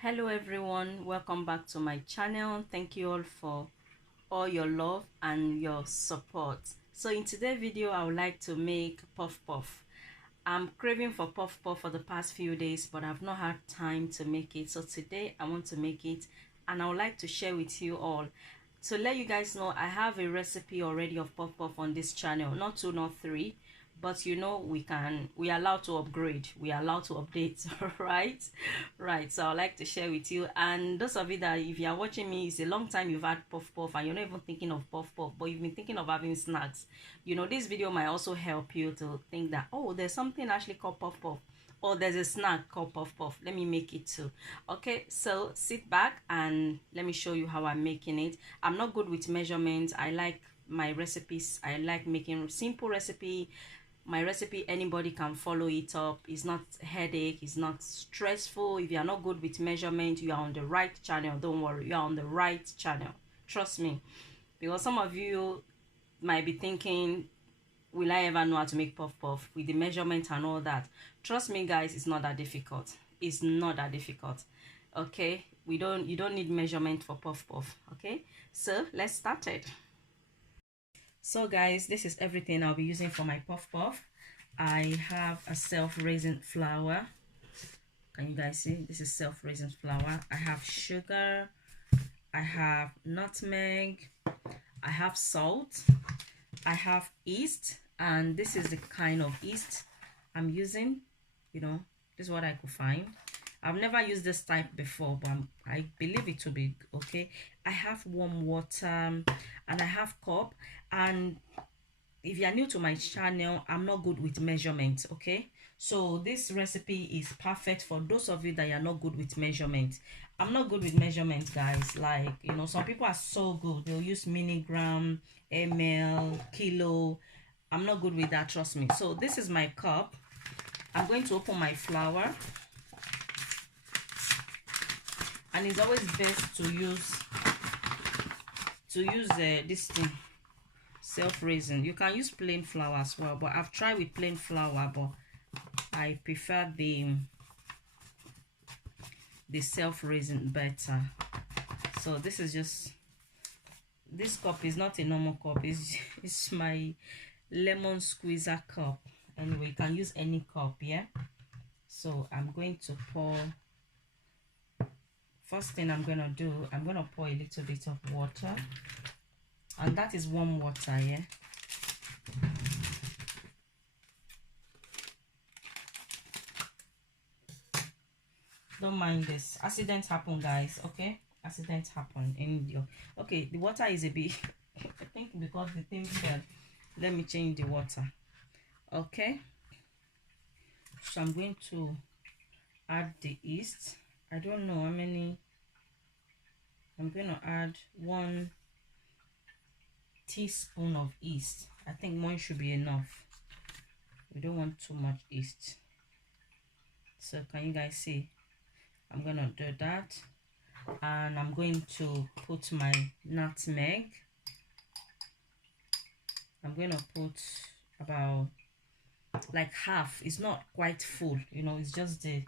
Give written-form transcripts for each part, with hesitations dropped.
Hello everyone, welcome back to my channel. Thank you all for all your love and your support. So in today's video I would like to make puff puff. I'm craving for puff puff for the past few days, but I've not had time to make it. So today I want to make it and I would like to share with you all. To let you guys know, I have a recipe already of puff puff on this channel, not two, not three, but you know, we are allowed to upgrade, we are allowed to update. Right, so I'd like to share with you. And those of you that, if you are watching me, it's a long time you've had puff puff and you're not even thinking of puff puff, but you've been thinking of having snacks, you know, this video might also help you to think that, oh, there's something actually called puff puff, or there's a snack called puff puff, let me make it too. Okay, so sit back and let me show you how I'm making it. I'm not good with measurements. I like my recipes, I like making simple recipe. My recipe, anybody can follow it up. It's not headache, it's not stressful. If you are not good with measurement, you are on the right channel. Don't worry, you are on the right channel, trust me. Because some of you might be thinking, will I ever know how to make puff puff with the measurement and all that? Trust me guys, it's not that difficult. It's not that difficult. Okay, you don't need measurement for puff puff. Okay, so let's start it. So guys, this is everything I'll be using for my puff puff. I have a self-raising flour. Can you guys see? This is self-raising flour. I have sugar, I have nutmeg, I have salt, I have yeast, and this is the kind of yeast I'm using. You know, this is what I could find. I've never used this type before, but I believe it to be okay. I have warm water and I have cup. And if you are new to my channel, I'm not good with measurements, okay? So this recipe is perfect for those of you that are not good with measurements. I'm not good with measurements, guys. Like, you know, some people are so good. They'll use milligram, ml, kilo. I'm not good with that, trust me. So this is my cup. I'm going to open my flour. And it's always best to use this thing, self-raising. You can use plain flour as well, but I've tried with plain flour, but I prefer the self-raising better. So this is just, this cup is not a normal cup, it's my lemon squeezer cup. Anyway, you can use any cup, yeah. So I'm going to pour. First thing I'm gonna do, I'm gonna pour a little bit of water, and that is warm water, yeah. Don't mind this. Accidents happen, guys, okay? Accidents happen in your, okay, the water is a bit I think because the thing fell. Let me change the water. Okay, so I'm going to add the yeast. I don't know how many. I'm going to add 1 teaspoon of yeast. I think 1 should be enough. We don't want too much yeast. So can you guys see? I'm going to do that. And I'm going to put my nutmeg. I'm going to put about like half. It's not quite full, you know, it's just the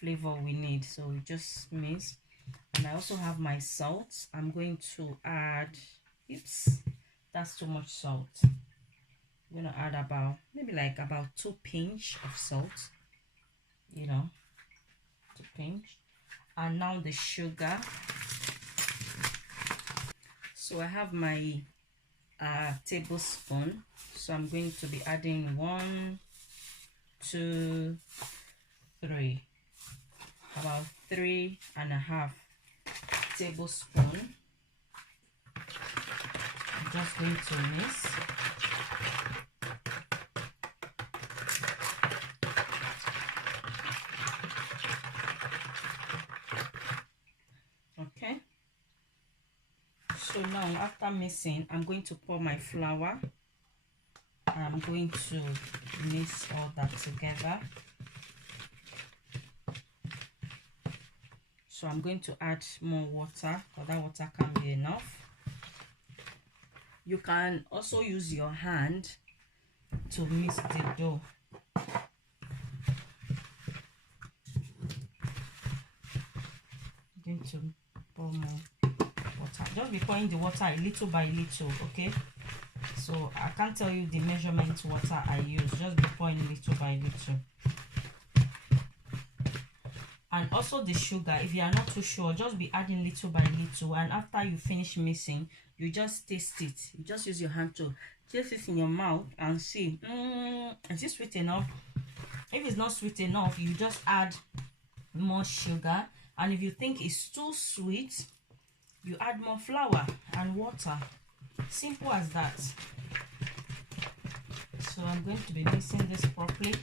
flavor we need, so we just mix. And I also have my salt. I'm going to add, oops, that's too much salt. I'm gonna add about, maybe like about 2 pinch of salt, you know, 2 pinch. And now the sugar. So I have my tablespoon, so I'm going to be adding 1, 2, 3, about 3.5 tablespoon. I'm just going to mix. Okay, so now after mixing, I'm going to pour my flour. I'm going to mix all that together. So I'm going to add more water, because that water can be enough. You can also use your hand to mix the dough. to pour more water. Just be pouring the water a little by little, okay? So I can't tell you the measurement water I use. Just be pouring little by little. And also the sugar, if you are not too sure, just be adding little by little, and after you finish mixing, you just taste it. You just use your hand to taste it in your mouth and see, is it sweet enough? If it's not sweet enough, you just add more sugar, and if you think it's too sweet, you add more flour and water. Simple as that. So I'm going to be mixing this properly.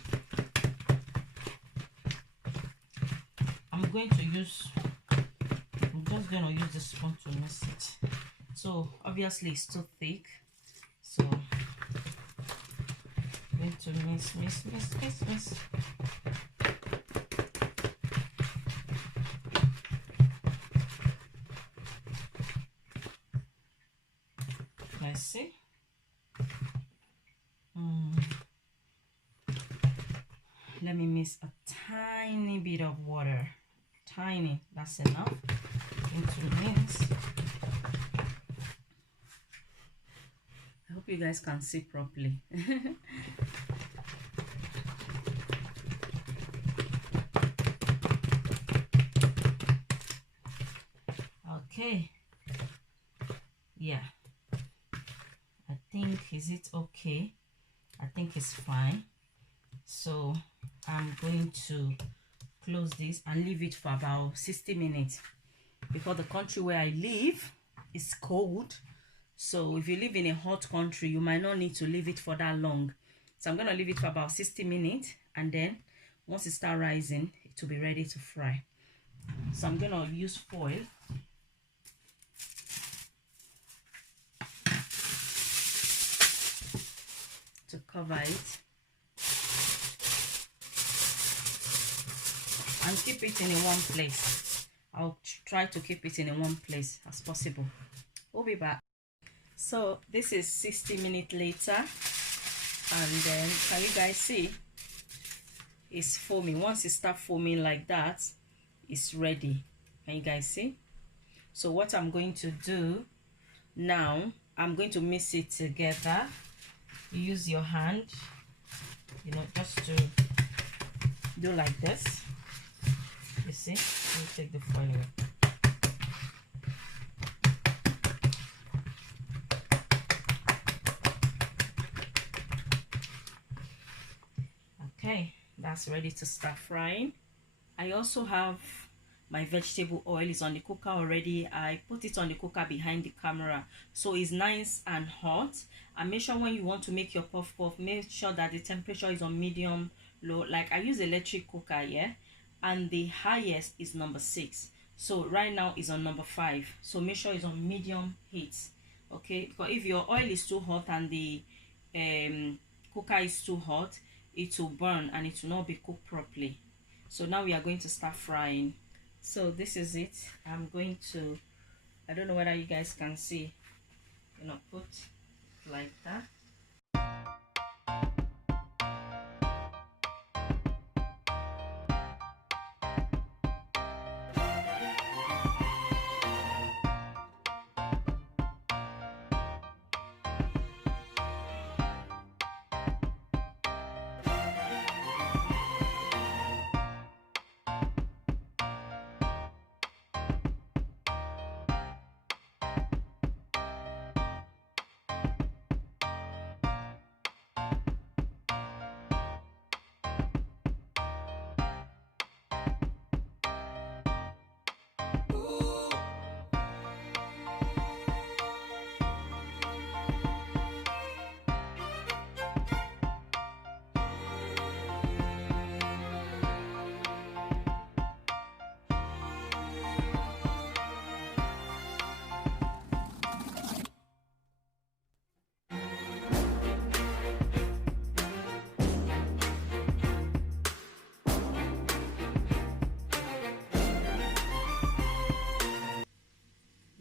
I'm just going to use the spoon to mix it. So obviously it's too thick, so I'm going to mix. Let's see. Let me mix a tiny bit of water. Tiny, that's enough. Into mix. I hope you guys can see properly. Okay. Yeah. I think, is it okay? I think it's fine. So I'm going to close this and leave it for about 60 minutes, because the country where I live is cold. So if you live in a hot country, you might not need to leave it for that long. So I'm going to leave it for about 60 minutes, and then once it starts rising, it will be ready to fry. So I'm going to use foil to cover it and keep it in one place. I'll try to keep it in one place as possible. We'll be back. So this is 60 minutes later, and then can you guys see it's foaming? Once it starts foaming like that, it's ready. Can you guys see? So what I'm going to do now, I'm going to mix it together. You use your hand, you know, just to do like this. You see, you take the foil away. Okay, that's ready to start frying. I also have my vegetable oil is on the cooker already. I put it on the cooker behind the camera, so it's nice and hot. And make sure when you want to make your puff puff, make sure that the temperature is on medium low. Like I use electric cooker, yeah, and the highest is number 6. So right now is on number 5. So make sure it's on medium heat, okay? Because if your oil is too hot and the cooker is too hot, it will burn and it will not be cooked properly. So now we are going to start frying. So this is it. I'm going to, I don't know whether you guys can see, you know, put like that.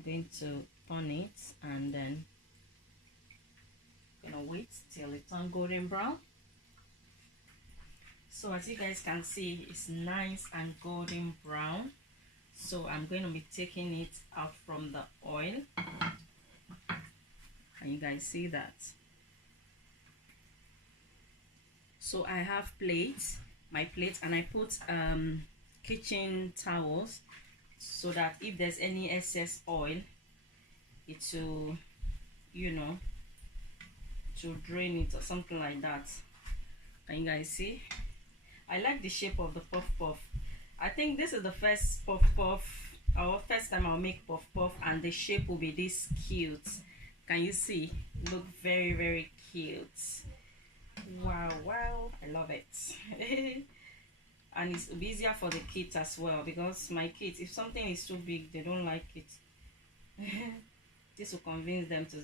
Going to turn it, and then gonna wait till it turns golden brown. So as you guys can see, it's nice and golden brown. So I'm going to be taking it out from the oil. Can you guys see that? So I have plates, my plates, and I put kitchen towels so that if there's any excess oil, it will, you know, to drain it or something like that. Can you guys see? I like the shape of the puff puff. I think this is the first puff puff, or first time I'll make puff puff, and the shape will be this cute. Can you see? Look very cute. Wow, wow, I love it. And it's easier for the kids as well, because my kids, if something is too big, they don't like it. This will convince them to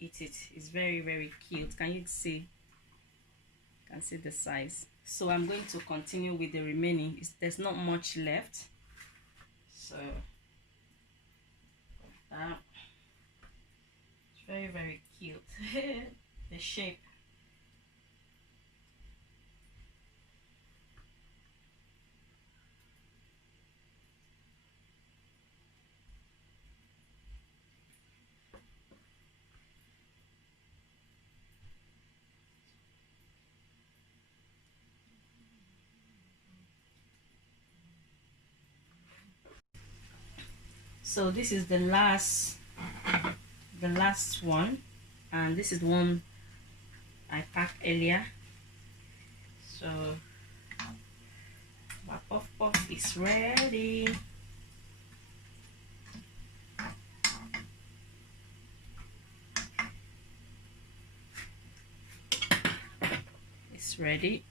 eat it. It's very cute. Can you see? You can see the size. So I'm going to continue with the remaining. There's not much left, so that it's very cute. The shape. So this is the last one, and this is the one I packed earlier. So my puff puff is ready. It's ready.